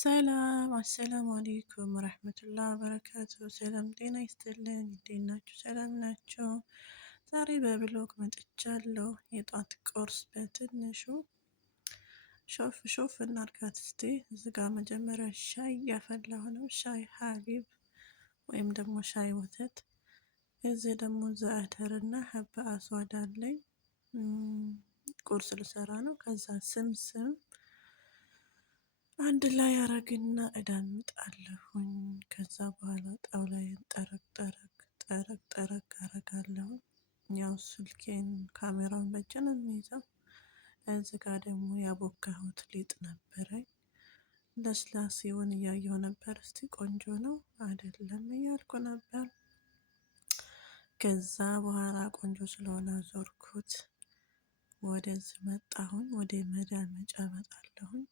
ሰላም አሰላሙ አሌይኩም ረህመቱላህ በረካቱ። ሰላም ጤና ይስጥልን። እንዴት ናችሁ? ሰላም ናቸው። ዛሬ በብሎግ መጥቻለሁ። የጧት ቁርስ በትንሹ ሾፍ ሾፍ እናርጋት እስቲ። እዚህ ጋ መጀመሪያ ሻይ እያፈላሁ ነው። ሻይ ሀሊብ ወይም ደግሞ ሻይ ወተት። እዚህ ደግሞ ዘአተርና ሀበ አስዋድ አለኝ። ቁርስ ልሰራ ነው። ከዛ ስምስም አንድ ላይ አረግና እዳምጣለሁኝ። ከዛ በኋላ ጣውላዬን ጠረግ አረጋለሁ። ያው ስልኬን ካሜራውን በእጅ ነው የሚይዘው። እዚህ ጋ ደግሞ ያቦካሁት ሊጥ ነበረኝ። ለስላሴውን እያየሁ ነበር። እስቲ ቆንጆ ነው አይደለም እያልኩ ነበር። ከዛ በኋላ ቆንጆ ስለሆነ አዞርኩት። ወደዚህ መጣሁኝ። ወደ መዳመጫ መጣለሁኝ።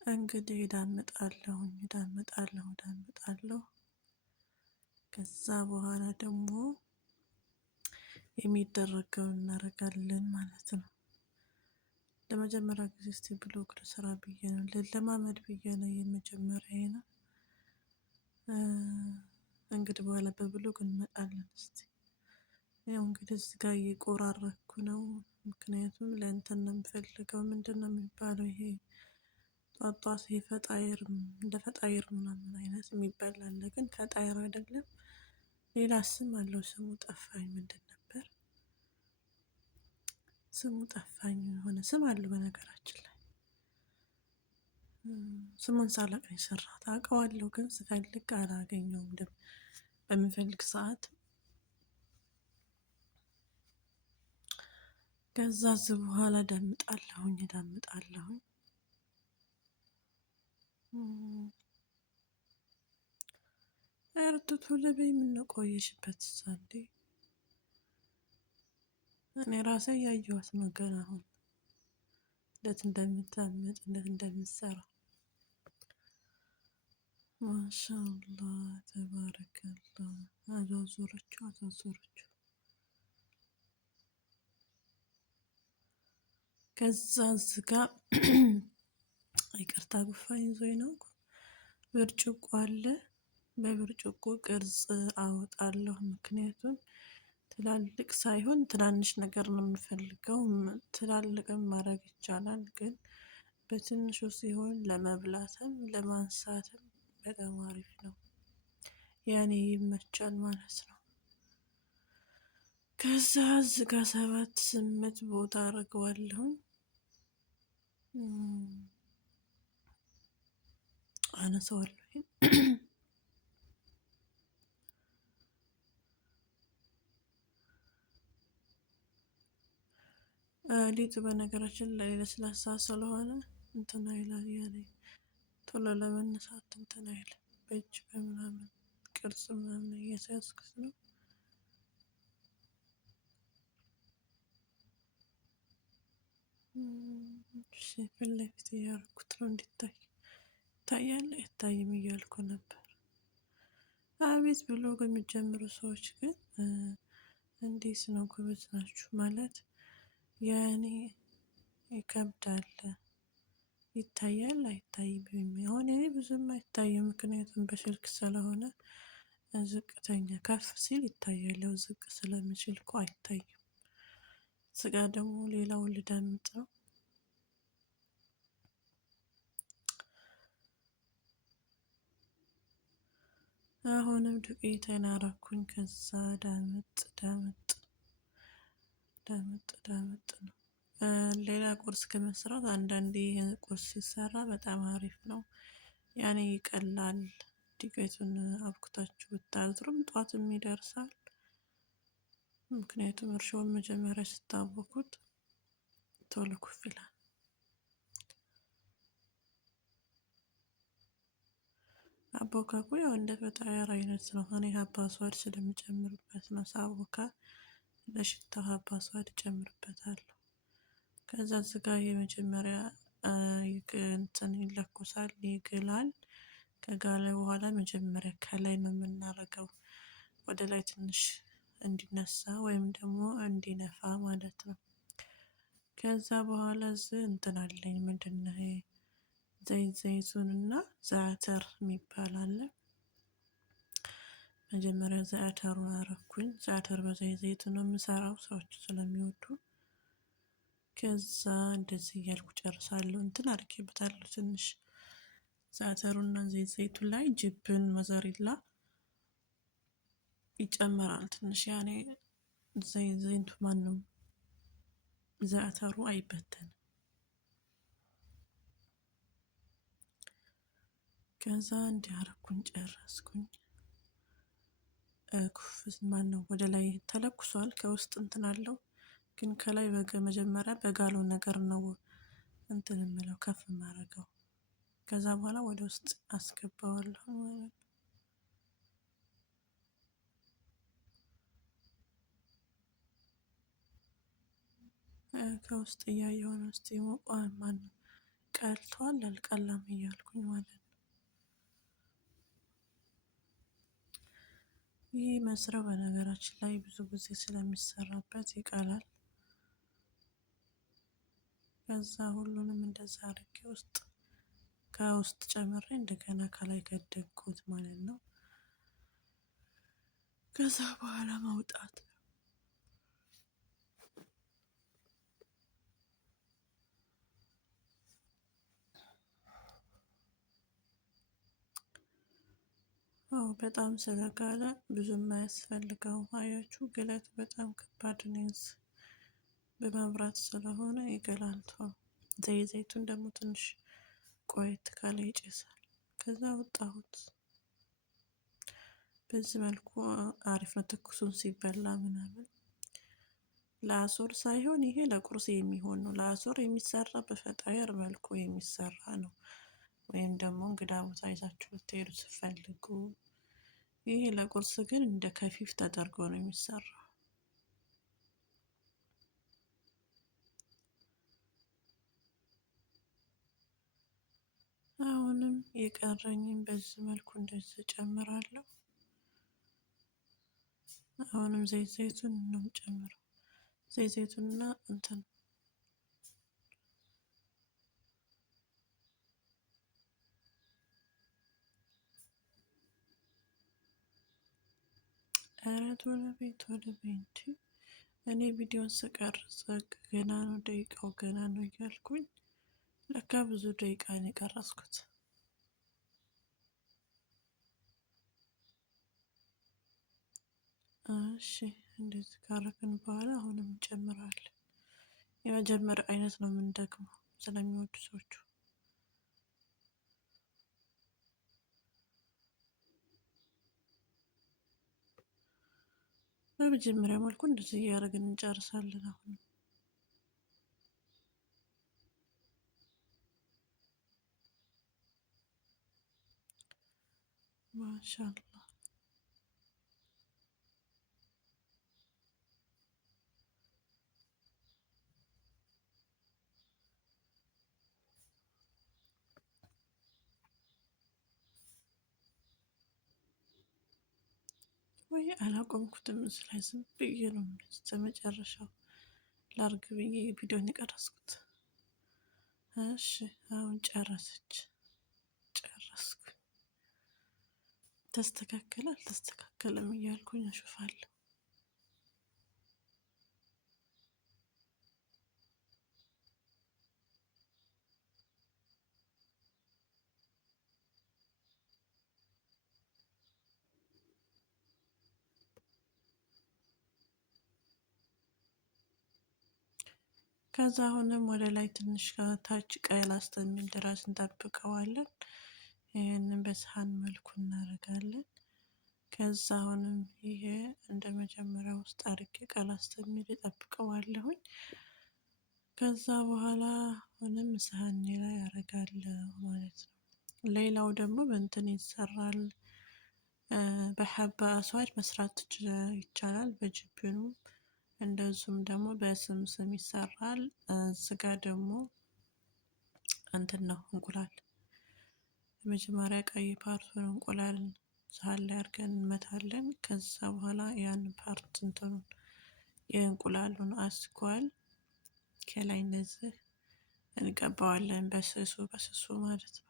እንግዲህ እዳምጣለሁ። ከዛ በኋላ ደግሞ የሚደረገውን እናደርጋለን ማለት ነው። ለመጀመሪያ ጊዜ እስቲ ብሎግ ልስራ ብዬ ነው፣ ለማመድ ብዬ ነው። የመጀመሪያ ነው። እንግዲህ በኋላ በብሎግ እንመጣለን። እስቲ ያው እንግዲህ እዚህ ጋር እየቆራረኩ ነው። ምክንያቱም ለእንትን ነው የምፈልገው። ምንድን ነው የሚባለው ይሄ ጧጧት ይሄ ፈጣይር፣ እንደ ፈጣይር ምናምን አይነት የሚበላ አለ። ግን ፈጣይር አይደለም፣ ሌላ ስም አለው። ስሙ ጠፋኝ። ምንድን ነበር ስሙ? ጠፋኝ። የሆነ ስም አለው በነገራችን ላይ። ስሙን ሳላቅ ነው የሰራሁት። አውቀዋለሁ ግን ስፈልግ አላገኘውም። በምፈልግ ሰዓት ከዛ እዚህ በኋላ እዳምጣለሁኝ። እርትቶ ለበይ የምንቆየሽበት ሳንዴ እኔ ራሴ ያየኋት ነገር አሁን እንዴት እንደምታመጥ እንዴት እንደምትሰራ ማሻአላህ ተባረከላህ። አዟዟረችው። ከዛ እዚህ ጋ ይቅርታ ጉፋኝ ይዞኝ ነው። ብርጭቆ አለ። በብርጭቆ ቅርጽ አወጣለሁ። ምክንያቱም ትላልቅ ሳይሆን ትናንሽ ነገር ነው የምፈልገው። ትላልቅም ማድረግ ይቻላል፣ ግን በትንሹ ሲሆን ለመብላትም ለማንሳትም በጣም አሪፍ ነው። ያኔ ይመቻል ማለት ነው። ከዛ እዚህ ጋ 7-8 ቦታ አደርገዋለሁ። አነሳዋለሁ። ሊጡ በነገራችን ላይ ለስላሳ ስለሆነ እንትና ይላል። ያኔ ቶሎ ለመነሳት እንትና ይላል። በእጅ በምናምን ቅርጽ ምናምን እያስያዝኩት ነው። ፊት ለፊት እያደረኩት ነው እንዲታይ። ይታያል አይታይም እያልኩ ነበር። አቤት ብሎግ የሚጀምሩ ሰዎች ግን እንዴት ነው ጎበዝ ናችሁ ማለት። ያኔ ይከብዳል። ይታያል አይታይም። አሁን እኔ ብዙም አይታይም፣ ምክንያቱም በስልክ ስለሆነ። ዝቅተኛ ከፍ ሲል ይታያል። ያው ዝቅ ስለምችል እኮ አይታይም። ስጋ ደግሞ ሌላውን ልዳምጥ ነው። አሁንም ዱቄቴን አረኩኝ። ከዛ ዳምጥ ነው። ሌላ ቁርስ ከመስራት አንዳንዴ ቁርስ ሲሰራ በጣም አሪፍ ነው። ያኔ ይቀላል። ዱቄቱን አብኩታችሁ ብታድሩም ጧትም ይደርሳል። ምክንያቱም እርሾውን መጀመሪያ ስታቦኩት ቶሎ ኩፍ ይላል። አቦካኩ ያው እንደ ፈጣየር አይነት ነው። እኔ ሀባ አስዋድ ስለምጨምርበት ነው። ሳቦካ ለሽታው ሀባ አስዋድ እጨምርበታለሁ። ከዛ እዚህ ጋ የመጀመሪያ እንትን ይለኮሳል፣ ይግላል። ከጋለ በኋላ መጀመሪያ ከላይ ነው የምናደርገው፣ ወደ ላይ ትንሽ እንዲነሳ ወይም ደግሞ እንዲነፋ ማለት ነው። ከዛ በኋላ እዚህ እንትን አለኝ። ምንድነው ይሄ? ዘይት ዘይቱንና ዛዕተር የሚባል አለ። መጀመሪያ ዛዕተሩን አረኩኝ። ዛዕተር በዘይት ዘይቱን ነው የምሰራው ሰዎች ስለሚወዱ። ከዛ እንደዚህ እያልኩ ጨርሳለሁ። እንትን አድርጌበታለሁ ትንሽ ዛዕተሩና ዘይት ዘይቱን ላይ ጅብን መዘሪላ ይጨመራል ትንሽ ያኔ ዘይት ዘይቱ ማነው ዛዕተሩ አይበተንም። ከዛ እንዲህ አረኩኝ ጨረስኩኝ። ኩፍ ማነው ወደ ላይ ተለኩሷል። ከውስጥ እንትን አለው ግን ከላይ መጀመሪያ በጋለው ነገር ነው እንትን የምለው ከፍ የማደርገው። ከዛ በኋላ ወደ ውስጥ አስገባዋለሁ ማለት ነው። ከውስጥ እያየሁ ነው። እስቲ ማነው ቀልቷል አልቀላም እያልኩኝ ማለት ነው። ይህ መስሪያው በነገራችን ላይ ብዙ ጊዜ ስለሚሰራበት ይቀላል። ከዛ ሁሉንም እንደዛ አድርጌ ከውስጥ ጨምሬ እንደገና ከላይ ከደንኩት ማለት ነው። ከዛ በኋላ ማውጣት በጣም ስለጋለ ብዙም አያስፈልገው። አያችሁ ግለት በጣም ከባድ ነው። በመብራት ስለሆነ ይገላል ቶሎ። ዘይት ዘይቱን ደግሞ ትንሽ ቆየት ካለ ይጨሳል። ከዛ ወጣሁት። በዚህ መልኩ አሪፍ ነው ትኩሱን ሲበላ ምናምን። ለአሶር ሳይሆን ይሄ ለቁርስ የሚሆን ነው። ለአሶር የሚሰራ በፈጣየር መልኩ የሚሰራ ነው። ወይም ደግሞ እንግዳ ቦታ ይዛችሁ ልትሄዱ ስትፈልጉ። ይሄ ለቁርስ ግን እንደ ከፊፍ ተደርጎ ነው የሚሰራው። አሁንም የቀረኝን በዚህ መልኩ እንደዚህ እጨምራለሁ። አሁንም ዘይት ዘይቱን ነው የምጨምረው። ዘይት ዘይቱንና እንትን ኧረ ቶሎ በይ ቶሎ በይ እንጂ እኔ ቪዲዮን ስቀርጽ ገና ነው ደቂቃው ገና ነው እያልኩኝ ለካ ብዙ ደቂቃ ነው የቀረጽኩት። እሺ እንደዚህ ካረግን በኋላ አሁንም እንጨምራለን። የመጀመሪያ አይነት ነው የምንደግመው ስለሚወዱ ሰዎቹ። በመጀመሪያ መልኩ እንደዚህ እያደረግን እንጨርሳለን። አሁን ማሻአላ ወይ አላቆምኩትም። እዚህ ላይ ዝም ብዬ ነው እስከመጨረሻው ላርግ ብዬ ቪዲዮን የቀረጽኩት። እሺ አሁን ጨረሰች። ጨረስኩ። ተስተካከለ አልተስተካከለም እያልኩኝ አሾፋለሁ። ከዛ አሁንም ወደ ላይ ትንሽ ከታች ቀላ እስከሚል ድረስ እንጠብቀዋለን። ይህንን በሰሃን መልኩ እናደርጋለን። ከዛ አሁንም ይሄ እንደ መጀመሪያ ውስጥ አድርጌ ቀላ እስከሚል እጠብቀዋለሁኝ። ከዛ በኋላ አሁንም ሰሃኔ ላይ አደርጋለሁ ማለት ነው። ሌላው ደግሞ በእንትን ይሰራል። በሀባ አስዋድ መስራት ይቻላል። በጅብኑ እንደዚሁም ደግሞ በስምስም ይሰራል። ስጋ ደግሞ እንትን ነው እንቁላል መጀመሪያ ቀይ ፓርቱን እንቁላል ሳህን ላይ አድርገን እንመታለን። ከዛ በኋላ ያን ፓርት እንትኑን የእንቁላሉን አስኳል ከላይ እንደዚህ እንቀባዋለን በስሱ በስሱ ማለት ነው።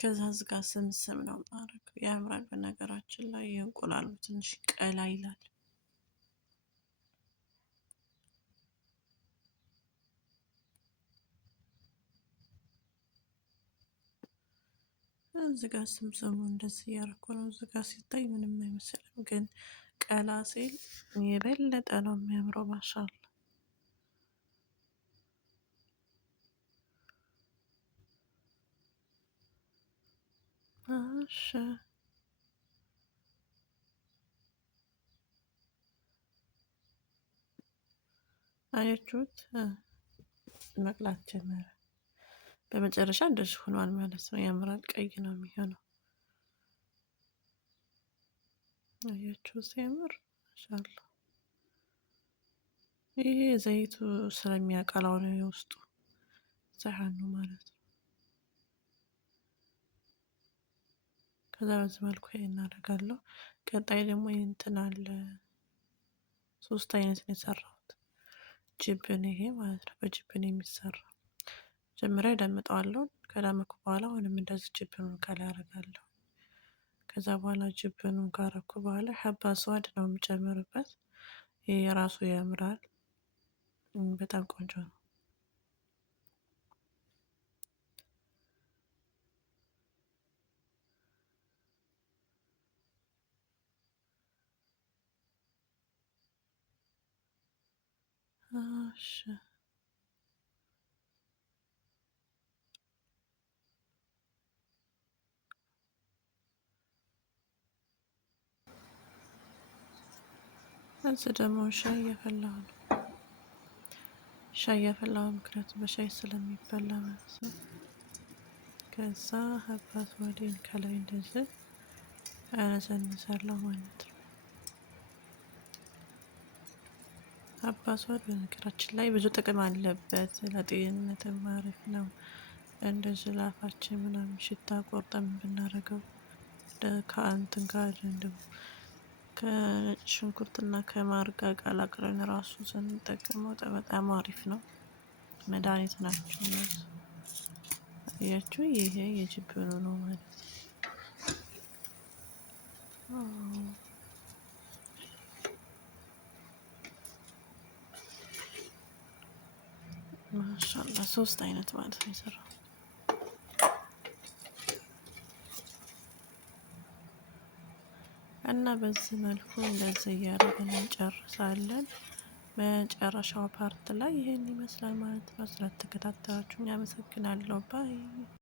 ከዛ እዚህ ጋር ስምስም ነው የማደርገው። ያምራል። በነገራችን ላይ የእንቁላሉ ትንሽ ቀላ ይላል። እዚህ ጋር ስምስሙ እንደዚህ እያደረኩ ነው። እዚህ ጋር ሲታይ ምንም አይመስልም፣ ግን ቀላ ሲል የበለጠ ነው የሚያምረው። ማሻአላ እሺ አያችሁት? መቅላት ጀመረ። በመጨረሻ እንደዚህ ሆኗል ማለት ነው። ያምራል። ቀይ ነው የሚሆነው። አያችሁ ሲያምር። ማሻአላ ይሄ ዘይቱ ስለሚያቀላው ነው የውስጡ ሰሃን ነው ማለት ነው። ከዛ በዚህ መልኩ እናደርጋለሁ። ቀጣይ ደግሞ እንትን አለ 3 አይነት ነው የሰራሁት። ጅብን ይሄ ማለት ነው፣ በጅብን የሚሰራ መጀመሪያ እዳምጠዋለሁ። ከዳመኩ በኋላ አሁንም እንደዚህ ጅብኑን ከላይ አደርጋለሁ። ከዛ በኋላ ጅብኑን ካረኩ በኋላ ሀባ ስዋድ ነው የምጨምርበት። ይሄ የራሱ ያምራል። በጣም ቆንጆ ነው። እሺ እዚህ ደግሞ ሻይ እያፈላሁ ነው። ሻይ እያፈላሁ ምክንያቱም በሻይ ስለሚበላ ማለት ነው። ከዛ ሀባ ስዋዴን ከላይ እንደዚህ አነሰንሳለሁ ማለት ነው። ሀባ ስዋድ በነገራችን ላይ ብዙ ጥቅም አለበት። ለጤንነትም አሪፍ ነው። እንደዚህ ለአፋችን ምናምን ሽታ ቆርጠን ብናደርገው ከእንትን ጋር እንደው ከነጭ ሽንኩርትና ከማር ጋር ቀላቅለን ራሱ ስንጠቀመው በጣም አሪፍ ነው። መድኃኒት ናቸው እነሱ። አያችሁ? ይሄ የጅብኑ ነው ማለት ነው። ማሻአላ 3 አይነት ማለት ነው የሰራው። እና በዚህ መልኩ እንደዚህ እያደረግን እንጨርሳለን። መጨረሻው ፓርት ላይ ይሄን ይመስላል ማለት ነው። ስለተከታተላችሁኝ አመሰግናለሁ። ባይ